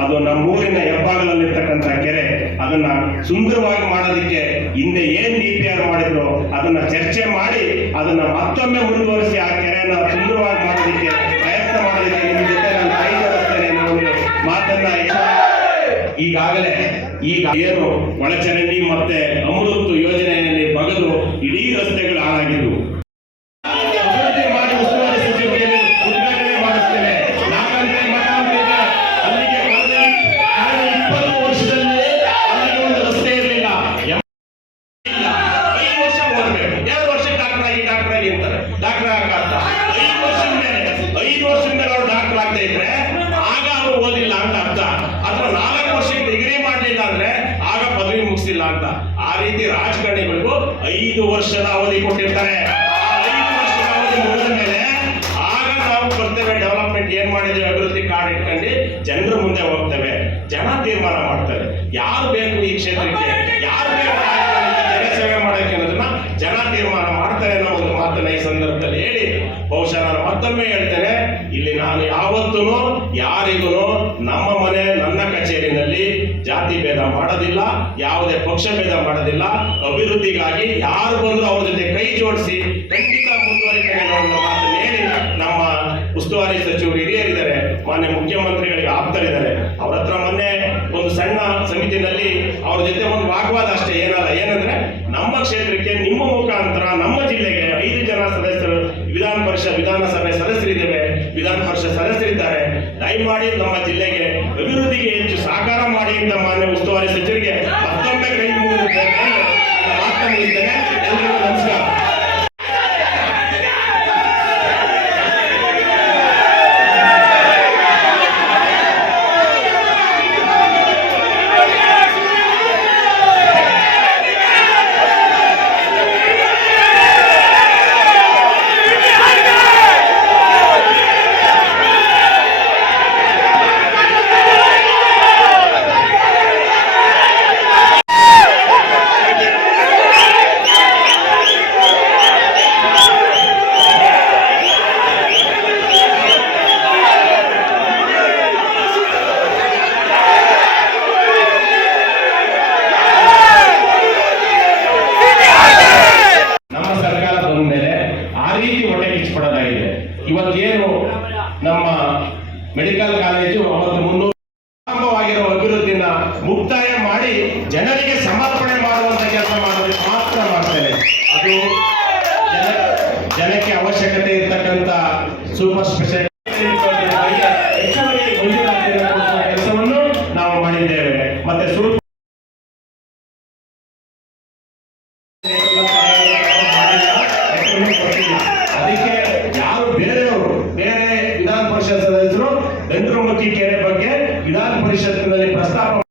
ಅದು ನಮ್ಮೂರಿನ ಹೆಬ್ಬಾಗಲಲ್ಲಿರ್ತಕ್ಕಂಥ ಕೆರೆ. ಅದನ್ನ ಸುಂದರವಾಗಿ ಮಾಡೋದಕ್ಕೆ ಹಿಂದೆ ಏನ್ ಆರ್ ಮಾಡಿದ್ರು ಅದನ್ನ ಚರ್ಚೆ ಮಾಡಿ ಅದನ್ನ ಮತ್ತೊಮ್ಮೆ ಮುಂದುವರಿಸಿ ಆ ಕೆರೆಯನ್ನ ಸುಂದರವಾಗಿ ಮಾಡೋದಕ್ಕೆ ಪ್ರಯತ್ನ ಮಾಡೋದಕ್ಕೆ ನಿಮ್ಮ ಜೊತೆ ನಾನು ಜೋಡಿಸ್ತೇನೆ ಅನ್ನೋ ಒಂದು ಮಾತನ್ನ ಈಗಾಗಲೇ ಈಗ ಏನು ಒಳಚರಂಡಿ ಮತ್ತೆ ಅಮೃತ್ ಯೋಜನೆಯಲ್ಲಿ ಬಗೆದು ಇಡೀ ರಸ್ತೆಗಳು ಹಾಳಾಗಿದ್ದು ಅಂತ. ಅದ್ರ ನಾಲ್ಕು ವರ್ಷಕ್ಕೆ ಡಿಗ್ರಿ ಮಾಡಲಿಲ್ಲ ಅಂದ್ರೆ ಆಗ ಪದವಿ ಮುಗಿಸಿಲ್ಲ ಅಂತ. ಆ ರೀತಿ ರಾಜಕಾರಣಿಗಳಿಗೂ ಐದು ವರ್ಷದ ಅವಧಿ ಕೊಟ್ಟಿರ್ತಾರೆ. ಐದು ವರ್ಷದ ಅವಧಿ ಮುಗಿದ ಮೇಲೆ ಆಗ ನಾವು ಬರ್ತೇವೆ ಡೆವಲಪ್ಮೆಂಟ್ ಏನ್ ಮಾಡಿದ್ದೇವೆ ಅಭಿವೃದ್ಧಿ ಕಾರ್ಡ್ ಇಟ್ಕೊಂಡು ಜನರ ಮುಂದೆ ಹೋಗ್ತೇವೆ. ಜನ ತೀರ್ಮಾನ ಮಾಡ್ತಾರೆ. ಯಾರು ಬೇಕು ಈ ಕ್ಷೇತ್ರಕ್ಕೆ, ಯಾರು ಬೇಕು ಜನಸೇವೆ ಮಾಡಕ್ಕೆ ಅನ್ನೋದನ್ನ ಜನ ತೀರ್ಮಾನ ಒಂದು ಈ ಸಂದರ್ಭದಲ್ಲಿ ಹೇಳಿ, ಬಹುಶಃ ನಾನು ಮತ್ತೊಮ್ಮೆ ಹೇಳ್ತೇನೆ, ಇಲ್ಲಿ ನಾನು ಯಾವತ್ತೂ ಯಾರಿಗೂ ನಮ್ಮ ಮನೆ, ನನ್ನ ಕಚೇರಿನಲ್ಲಿ ಜಾತಿ ಭೇದ ಮಾಡೋದಿಲ್ಲ, ಯಾವುದೇ ಪಕ್ಷ ಭೇದ ಮಾಡೋದಿಲ್ಲ. ಅಭಿವೃದ್ಧಿಗಾಗಿ ಯಾರು ಬಂದ್ರು ಅವ್ರ ಜೊತೆ ಕೈ ಜೋಡಿಸಿ ಖಂಡಿತ ಮುಂದುವರಿಕೆ ನಮ್ಮ ಉಸ್ತುವಾರಿ ಸಚಿವರು ಹಿರಿಯರಿದ್ದಾರೆ, ಮಾನ್ಯ ಮುಖ್ಯಮಂತ್ರಿಗಳಿಗೆ ಆಪ್ತರಿದ್ದಾರೆ. ಅವ್ರ ಹತ್ರ ಮೊನ್ನೆ ಒಂದು ಸಣ್ಣ ಸಮಿತಿನಲ್ಲಿ ಅವ್ರ ಜೊತೆ ಒಂದು ವಾಗ್ವಾದ ಅಷ್ಟೇ, ಏನಲ್ಲ, ಏನಂದ್ರೆ ನಮ್ಮ ಕ್ಷೇತ್ರಕ್ಕೆ ನಿಮ್ಮ ಮುಖಾಂತರ ನಮ್ಮ ಜಿಲ್ಲೆಗೆ ಪರಿಷತ್ ವಿಧಾನಸಭೆ ಸದಸ್ಯರಿದ್ದೇವೆ. ವಿಧಾನ ಪರಿಷತ್ ಸದಸ್ಯರಿದ್ದಾರೆ. ದಯಮಾಡಿ ನಮ್ಮ ಜಿಲ್ಲೆಗೆ ಅಭಿವೃದ್ಧಿಗೆ ಹೆಚ್ಚು ಸಹಕಾರ ಮಾಡಿ ಅಂತ ಮಾನ್ಯ ಉಸ್ತುವಾರಿ ಸಚಿವರಿಗೆ ರೀತಿ ಹೊಟ್ಟೆ ಕಿಚ್ಚಿಕೊಡೋದಾಗಿದೆ ಇವತ್ತೇನು ನಮ್ಮ ಮೆಡಿಕಲ್ ಕಾಲೇಜು ಅವತ್ತು ಮುನ್ನೂರು ಪ್ರಾರಂಭವಾಗಿರೋ ಮುಕ್ತಾಯ ಮಾಡಿ ಜನರಿಗೆ ಸಮರ್ಪಣೆ ಮಾಡುವಂತ ಕೆಲಸ ಮಾಡೋದಕ್ಕೆ ಮಾತ್ರ ಮಾಡ್ತೇನೆ ಅದು ಜನಕ್ಕೆ ಅವಶ್ಯಕತೆ ಇರತಕ್ಕಂತ ಸೂಪರ್ ಸ್ಪೆಷಲ್ ಕೆಲಸವನ್ನು ನಾವು ಮಾಡಿದ್ದೇವೆ. ಮತ್ತೆ ಕೆರೆ ಬಗ್ಗೆ ವಿಧಾನ ಪರಿಷತ್ತಿನಲ್ಲಿ ಪ್ರಸ್ತಾಪ